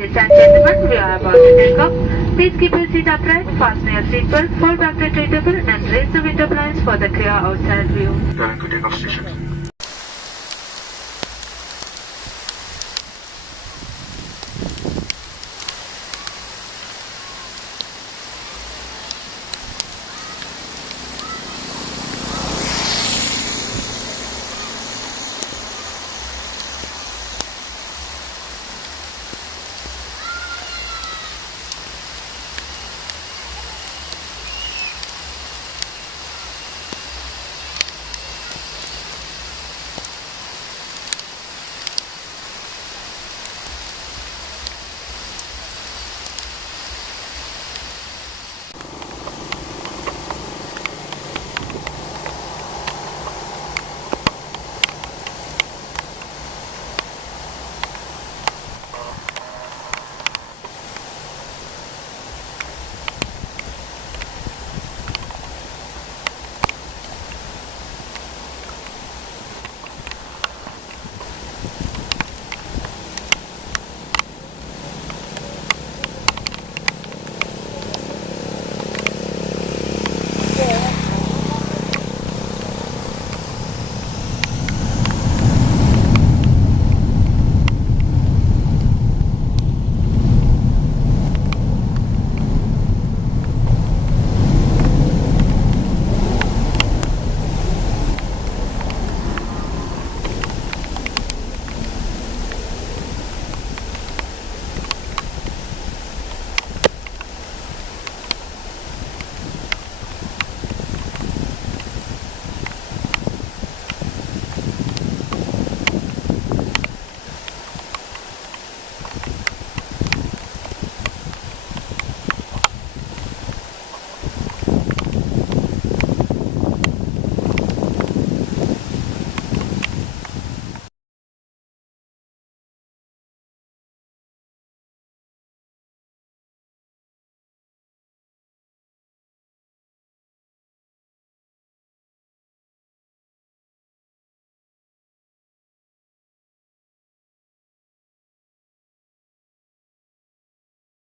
Ladies and gentlemen, we are about to take off. Please keep your seat upright, fasten your seatbelt, fold back the tray table, and raise the window blinds for the clear outside view. Going to take off station.